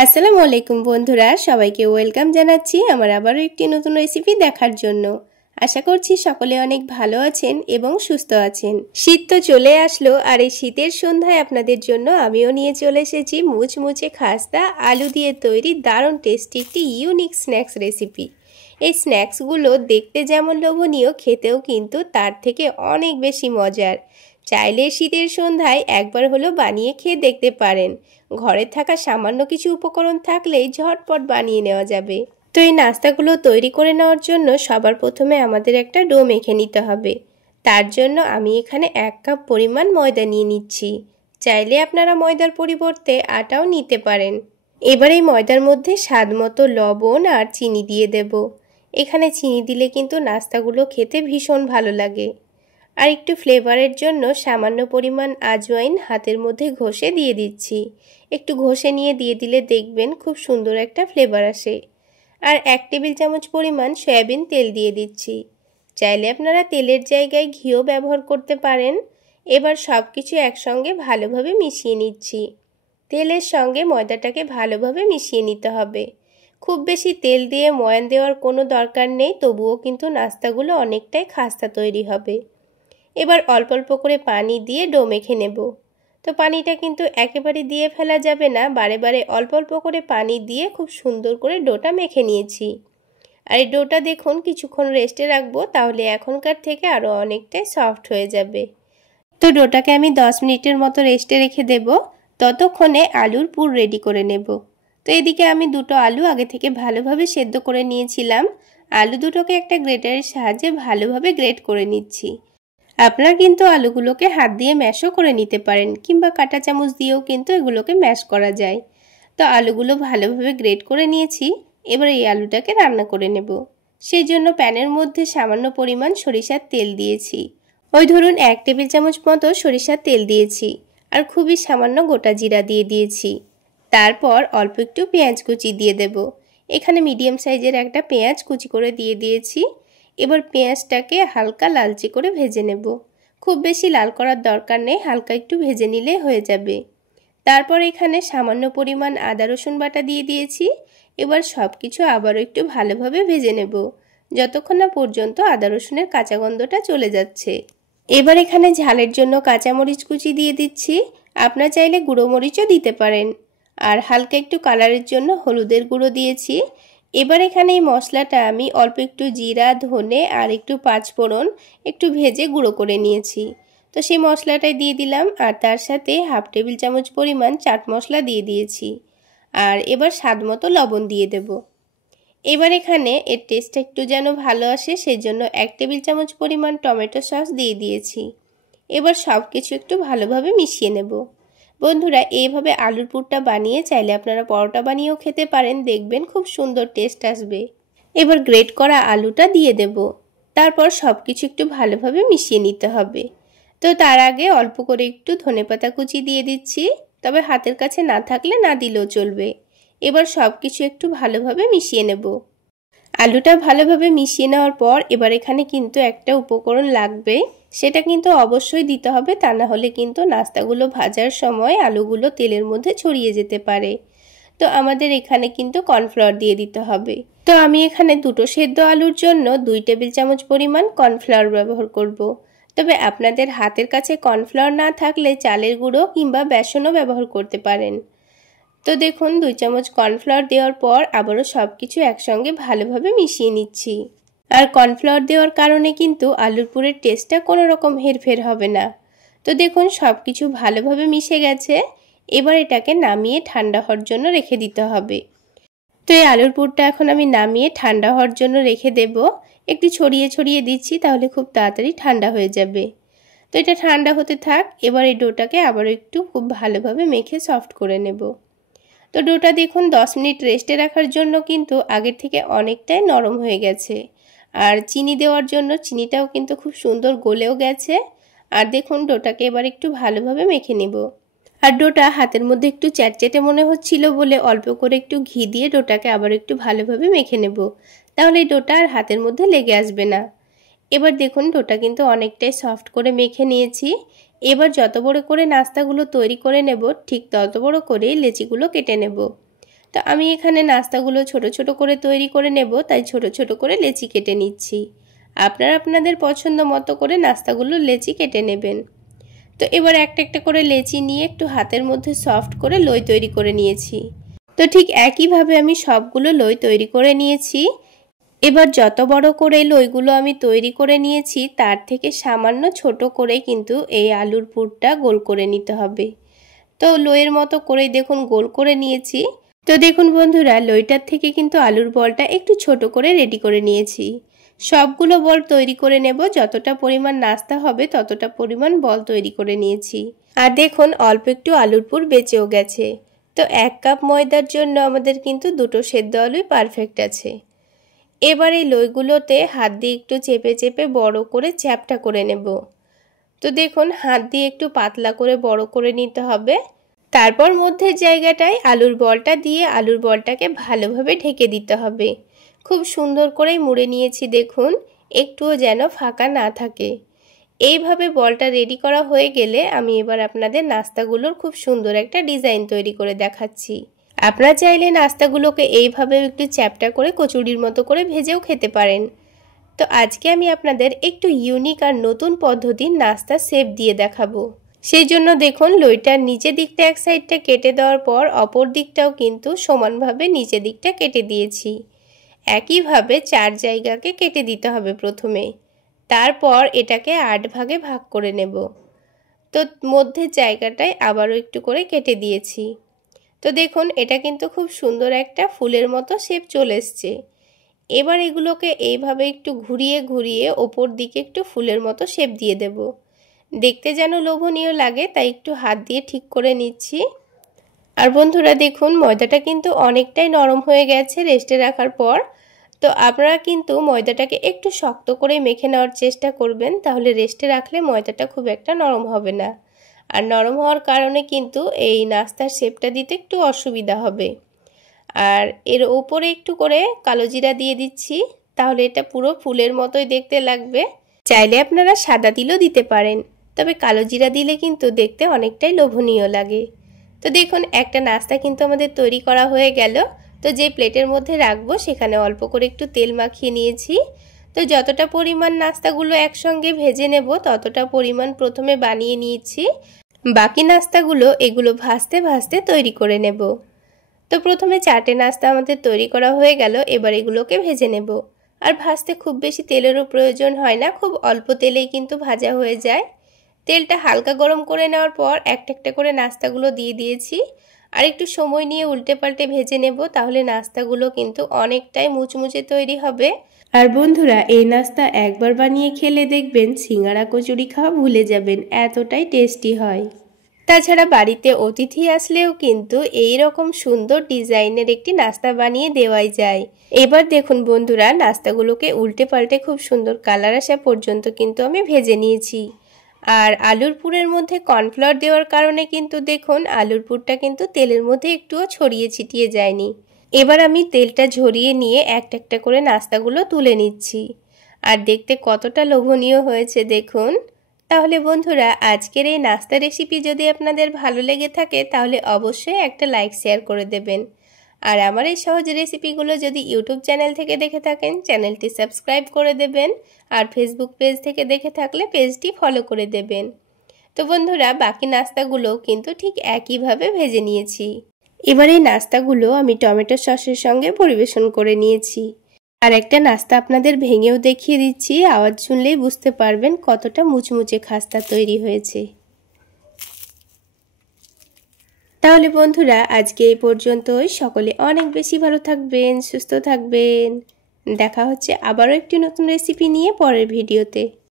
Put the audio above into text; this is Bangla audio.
আসসালামু আলাইকুম বন্ধুরা, সবাইকে ওয়েলকাম জানাচ্ছি আমার আবারও একটি নতুন রেসিপি দেখার জন্য। আশা করছি সকলে অনেক ভালো আছেন এবং সুস্থ আছেন। শীত তো চলে আসলো, আর এই শীতের সন্ধ্যায় আপনাদের জন্য আমিও নিয়ে চলে এসেছি মুচমুচে খাস্তা আলু দিয়ে তৈরি দারুণ টেস্টি একটি ইউনিক স্ন্যাক্স রেসিপি। এই স্ন্যাক্সগুলো দেখতে যেমন লোভনীয়, খেতেও কিন্তু তার থেকে অনেক বেশি মজার। চাইলে শীতের সন্ধ্যায় একবার হলেও বানিয়ে খেয়ে দেখতে পারেন। ঘরে থাকা সামান্য কিছু উপকরণ থাকলেই ঝটপট বানিয়ে নেওয়া যাবে। তো এই নাস্তাগুলো তৈরি করে নেওয়ার জন্য সবার প্রথমে আমাদের একটা ডো মেখে নিতে হবে। তার জন্য আমি এখানে 1 কাপ পরিমাণ ময়দা নিয়ে নিচ্ছি। চাইলে আপনারা ময়দার পরিবর্তে আটাও নিতে পারেন। এবার এই ময়দার মধ্যে স্বাদ মতো লবণ আর চিনি দিয়ে দেব। এখানে চিনি দিলে কিন্তু নাস্তাগুলো খেতে ভীষণ ভালো লাগে। আর একটু ফ্লেভারের জন্য সামান্য পরিমাণ আজওয়াইন হাতের মধ্যে ঘষে দিয়ে দিচ্ছি। একটু ঘষে নিয়ে দিয়ে দিলে দেখবেন খুব সুন্দর একটা ফ্লেভার আসে। আর 1 টেবিল চামচ পরিমাণ সয়াবিন তেল দিয়ে দিচ্ছি। চাইলে আপনারা তেলের জায়গায় ঘিও ব্যবহার করতে পারেন। এবার সব কিছু একসঙ্গে ভালোভাবে মিশিয়ে নিচ্ছি। তেলের সঙ্গে ময়দাটাকে ভালোভাবে মিশিয়ে নিতে হবে। খুব বেশি তেল দিয়ে ময়ান দেওয়ার কোনো দরকার নেই, তবুও কিন্তু নাস্তাগুলো অনেকটাই খাস্তা তৈরি হবে। এবার অল্প অল্প করে পানি দিয়ে ডো মেখে নেব। তো পানিটা কিন্তু একেবারে দিয়ে ফেলা যাবে না, বারে বারে অল্প অল্প করে পানি দিয়ে খুব সুন্দর করে ডোটা মেখে নিয়েছি। আর এই ডোটা দেখুন কিছুক্ষণ রেস্টে রাখবো, তাহলে এখনকার থেকে আরও অনেকটাই সফট হয়ে যাবে। তো ডোটাকে আমি 10 মিনিটের মতো রেস্টে রেখে দেব। ততক্ষণে আলুর পুর রেডি করে নেব। তো এদিকে আমি দুটো আলু আগে থেকে ভালোভাবে সেদ্ধ করে নিয়েছিলাম। আলু দুটোকে একটা গ্রেটারের সাহায্যে ভালোভাবে গ্রেট করে নিচ্ছি। আপনারা কিন্তু আলুগুলোকে হাত দিয়ে ম্যাশও করে নিতে পারেন, কিংবা কাঁটা চামচ দিয়েও কিন্তু এগুলোকে ম্যাশ করা যায়। তো আলুগুলো ভালোভাবে গ্রেট করে নিয়েছি। এবার এই আলুটাকে রান্না করে নেব। সেই জন্য প্যানের মধ্যে সামান্য পরিমাণ সরিষার তেল দিয়েছি। ওই ধরুন 1 টেবিল চামচ মতো সরিষার তেল দিয়েছি। আর খুবই সামান্য গোটা জিরা দিয়ে দিয়েছি। তারপর অল্প একটু পেঁয়াজ কুচি দিয়ে দেব। এখানে মিডিয়াম সাইজের একটা পেঁয়াজ কুচি করে দিয়ে দিয়েছি। এবার পেঁয়াজটাকে হালকা লালচে করে ভেজে নেব। খুব বেশি লাল করার দরকার নেই, হালকা একটু ভেজে নিলে হয়ে যাবে। তারপর এখানে সামান্য পরিমাণ আদা রসুন বাটা দিয়ে দিয়েছি। এবার সব কিছু আবারও একটু ভালোভাবে ভেজে নেব, যতক্ষণ না পর্যন্ত আদা রসুনের কাঁচা গন্ধটা চলে যাচ্ছে। এবার এখানে ঝালের জন্য কাঁচামরিচ কুচি দিয়ে দিচ্ছি। আপনারা চাইলে গুঁড়ো মরিচও দিতে পারেন। আর হালকা একটু কালারের জন্য হলুদের গুঁড়ো দিয়েছি। এবার এখানে এই মশলাটা আমি অল্প একটু জিরা, ধনে আর একটু পাঁচফোড়ন একটু ভেজে গুঁড়ো করে নিয়েছি। তো সেই মশলাটাই দিয়ে দিলাম, আর তার সাথে 1/2 টেবিল চামচ পরিমাণ চাট মশলা দিয়ে দিয়েছি। আর এবার স্বাদ মতো লবণ দিয়ে দেব। এবার এখানে এর টেস্টটা একটু যেন ভালো আসে, সেই জন্য 1 টেবিল চামচ পরিমাণ টমেটো সস দিয়ে দিয়েছি। এবার সব কিছু একটু ভালোভাবে মিশিয়ে নেব। বন্ধুরা, এইভাবে আলুর পুরটা বানিয়ে চাইলে আপনারা পরোটা বানিয়েও খেতে পারেন, দেখবেন খুব সুন্দর টেস্ট আসবে। এবার গ্রেট করা আলুটা দিয়ে দেব। তারপর সব কিছু একটু ভালোভাবে মিশিয়ে নিতে হবে। তো তার আগে অল্প করে একটু ধনেপাতা কুচি দিয়ে দিচ্ছি, তবে হাতের কাছে না থাকলে না দিলেও চলবে। এবার সব কিছু একটু ভালোভাবে মিশিয়ে নেব। আলুটা ভালোভাবে মিশিয়ে নেওয়ার পর এবার এখানে কিন্তু একটা উপকরণ লাগবে, সেটা কিন্তু অবশ্যই দিতে হবে, তা না হলে কিন্তু নাস্তাগুলো ভাজার সময় আলুগুলো তেলের মধ্যে ছড়িয়ে যেতে পারে। তো আমাদের এখানে কিন্তু কর্নফ্লাওয়ার দিয়ে দিতে হবে। তো আমি এখানে দুটো সেদ্ধ আলুর জন্য 2 টেবিল চামচ পরিমাণ কর্নফ্লাওয়ার ব্যবহার করব। তবে আপনাদের হাতের কাছে কর্নফ্লাওয়ার না থাকলে চালের গুঁড়ো কিংবা বেসনও ব্যবহার করতে পারেন। তো দেখুন 2 চামচ কর্নফ্লাওয়ার দেওয়ার পর আবারও সব কিছু একসঙ্গে ভালোভাবে মিশিয়ে নিচ্ছি। আর কর্নফ্লাওয়ার দেওয়ার কারণে কিন্তু আলুর পুরের টেস্টটা কোনো রকম হেরফের হবে না। তো দেখুন সব কিছু ভালোভাবে মিশে গেছে। এবার এটাকে নামিয়ে ঠান্ডা হওয়ার জন্য রেখে দিতে হবে। তো এই আলুর পুরটা এখন আমি নামিয়ে ঠান্ডা হওয়ার জন্য রেখে দেব। একটু ছড়িয়ে ছড়িয়ে দিচ্ছি, তাহলে খুব তাড়াতাড়ি ঠান্ডা হয়ে যাবে। তো এটা ঠান্ডা হতে থাক। এবার এই ডোটাকে আবারও একটু খুব ভালোভাবে মেখে সফট করে নেব। তো ডোটা দেখুন 10 মিনিট রেস্টে রাখার জন্য কিন্তু আগের থেকে অনেকটাই নরম হয়ে গেছে। আর চিনি দেওয়ার জন্য চিনিটাও কিন্তু খুব সুন্দর গলেও গেছে। আর দেখুন ডোটাকে এবার একটু ভালোভাবে মেখে নেব। আর ডোটা হাতের মধ্যে একটু চ্যাটচ্যাটে মনে হচ্ছিল বলে অল্প করে একটু ঘি দিয়ে ডোটাকে আবার একটু ভালোভাবে মেখে নেব, তাহলে এই ডোটা আর হাতের মধ্যে লেগে আসবে না। এবার দেখুন ডোটা কিন্তু অনেকটাই সফট করে মেখে নিয়েছি। এবার যত বড় করে নাস্তাগুলো তৈরি করে নেব, ঠিক তত বড় করে লেচিগুলো কেটে নেব। তো আমি এখানে নাস্তাগুলো ছোট ছোট করে তৈরি করে নেব, তাই ছোট ছোট করে লেচি কেটে নিচ্ছি। আপনারা আপনাদের পছন্দ মতো করে নাস্তাগুলো লেচি কেটে নেবেন। তো এবার একটা একটা করে লেচি নিয়ে একটু হাতের মধ্যে সফট করে লই তৈরি করে নিয়েছি। তো ঠিক একইভাবে আমি সবগুলো লই তৈরি করে নিয়েছি। এবার যত বড় করে লইগুলো আমি তৈরি করে নিয়েছি তার থেকে সামান্য ছোট করে কিন্তু এই আলুর পুরটা গোল করে নিতে হবে। তো লইয়ের মতো করে দেখুন গোল করে নিয়েছি। তো দেখুন বন্ধুরা, লইটার থেকে কিন্তু আলুর বলটা একটু ছোট করে রেডি করে নিয়েছি। সবগুলো বল তৈরি করে নেব, যতটা পরিমাণ নাস্তা হবে ততটা পরিমাণ বল তৈরি করে নিয়েছি। আর দেখুন অল্প একটু আলুর পুর বেঁচেও গেছে। তো 1 কাপ ময়দার জন্য আমাদের কিন্তু 2টো সেদ্ধ আলুই পারফেক্ট আছে। এবার এই লইগুলোতে হাত দিয়ে একটু চেপে চেপে বড় করে চ্যাপটা করে নেব। তো দেখুন হাত দিয়ে একটু পাতলা করে বড় করে নিতে হবে। তারপর মধ্যের জায়গাটায় আলুর বলটা দিয়ে আলুর বলটাকে ভালোভাবে ঢেকে দিতে হবে। খুব সুন্দর করে মুড়ে নিয়েছি, দেখুন একটুও যেন ফাঁকা না থাকে। এইভাবে বলটা রেডি করা হয়ে গেলে আমি এবার আপনাদের নাস্তাগুলোর খুব সুন্দর একটা ডিজাইন তৈরি করে দেখাচ্ছি। আপনারা চাইলে নাস্তাগুলোকে এইভাবে একটু চ্যাপটা করে কচুরির মতো করে ভেজেও খেতে পারেন। তো আজকে আমি আপনাদের একটু ইউনিক আর নতুন পদ্ধতির নাস্তা শেপ দিয়ে দেখাবো। সেই জন্য দেখুন লইটার নিচের দিকটা এক সাইডটা কেটে দেওয়ার পর অপর দিকটাও কিন্তু সমানভাবে নিচের দিকটা কেটে দিয়েছি। একইভাবে 4 জায়গাকে কেটে দিতে হবে প্রথমে, তারপর এটাকে 8 ভাগে ভাগ করে নেব। তো মধ্যের জায়গাটায় আবারও একটু করে কেটে দিয়েছি। তো দেখুন এটা কিন্তু খুব সুন্দর একটা ফুলের মতো শেপ চলে এসছে। এবার এগুলোকে এইভাবে একটু ঘুরিয়ে ঘুরিয়ে ওপর দিকে একটু ফুলের মতো শেপ দিয়ে দেব। দেখতে যেন লোভনীয় লাগে তাই একটু হাত দিয়ে ঠিক করে নিচ্ছি। আর বন্ধুরা দেখুন ময়দাটা কিন্তু অনেকটাই নরম হয়ে গেছে রেস্টে রাখার পর। তো আপনারা কিন্তু ময়দাটাকে একটু শক্ত করে মেখে নেওয়ার চেষ্টা করবেন, তাহলে রেস্টে রাখলে ময়দাটা খুব একটা নরম হবে না। আর নরম হওয়ার কারণে কিন্তু এই নাস্তার শেপটা দিতে একটু অসুবিধা হবে। আর এর উপরে একটু করে কালো জিরা দিয়ে দিচ্ছি, তাহলে এটা পুরো ফুলের মতোই দেখতে লাগবে। চাইলে আপনারা সাদা তিলও দিতে পারেন, তবে কালো জিরা দিলে কিন্তু দেখতে অনেকটাই লোভনীয় লাগে। তো দেখুন একটা নাস্তা কিন্তু আমাদের তৈরি করা হয়ে গেল। তো যে প্লেটের মধ্যে রাখবো সেখানে অল্প করে একটু তেল মাখিয়ে নিয়েছি। তো যতটা পরিমাণ নাস্তাগুলো একসঙ্গে ভেজে নেব ততটা পরিমাণ প্রথমে বানিয়ে নিয়েছি। বাকি নাস্তাগুলো এগুলো ভাজতে ভাজতে তৈরি করে নেব। তো প্রথমে 4টে নাস্তা আমাদের তৈরি করা হয়ে গেল। এবার এগুলোকে ভেজে নেব। আর ভাজতে খুব বেশি তেলেরও প্রয়োজন হয় না, খুব অল্প তেলেই কিন্তু ভাজা হয়ে যায়। তেলটা হালকা গরম করে নেওয়ার পর একটা একটা করে নাস্তাগুলো দিয়ে দিয়েছি। আর একটু সময় নিয়ে উল্টে পাল্টে ভেজে নেব, তাহলে নাস্তাগুলো কিন্তু অনেকটাই মুচমুচে তৈরি হবে। আর বন্ধুরা এই নাস্তা একবার বানিয়ে খেলে দেখবেন সিঙ্গারা কচুরি খাওয়া ভুলে যাবেন, এতটাই টেস্টি হয়। তাছাড়া বাড়িতে অতিথি আসলেও কিন্তু এই রকম সুন্দর ডিজাইনের একটি নাস্তা বানিয়ে দেওয়াই যায়। এবার দেখুন বন্ধুরা নাস্তাগুলোকে উল্টে পাল্টে খুব সুন্দর কালার আসা পর্যন্ত কিন্তু আমি ভেজে নিয়েছি। আর আলুর পুরের মধ্যে কর্নফ্লাওয়ার দেওয়ার কারণে কিন্তু দেখুন আলুর পুরটা কিন্তু তেলের মধ্যে একটুও ছড়িয়ে ছিটিয়ে যায়নি। এবার আমি তেলটা ঝরিয়ে নিয়ে একটা একটা করে নাস্তাগুলো তুলে নিচ্ছি। আর দেখতে কতটা লোভনীয় হয়েছে দেখুন। তাহলে বন্ধুরা আজকের এই নাস্তা রেসিপি যদি আপনাদের ভালো লেগে থাকে তাহলে অবশ্যই একটা লাইক শেয়ার করে দেবেন। আর আমার এই সহজ রেসিপিগুলো যদি ইউটিউব চ্যানেল থেকে দেখে থাকেন চ্যানেলটি সাবস্ক্রাইব করে দেবেন। আর ফেসবুক পেজ থেকে দেখে থাকলে পেজটি ফলো করে দেবেন। তো বন্ধুরা বাকি নাস্তাগুলো কিন্তু ঠিক একইভাবে ভেজে নিয়েছি। এবার এই নাস্তাগুলো আমি টমেটো সসের সঙ্গে পরিবেশন করে নিয়েছি। আর একটা নাস্তা আপনাদের ভেঙেও দেখিয়ে দিচ্ছি, আওয়াজ শুনলেই বুঝতে পারবেন কতটা মুচমুচে খাস্তা তৈরি হয়েছে। তাহলে বন্ধুরা আজকে এই পর্যন্তই। সকলে অনেক বেশি ভালো থাকবেন, সুস্থ থাকবেন। দেখা হচ্ছে আবারও একটি নতুন রেসিপি নিয়ে পরের ভিডিওতে।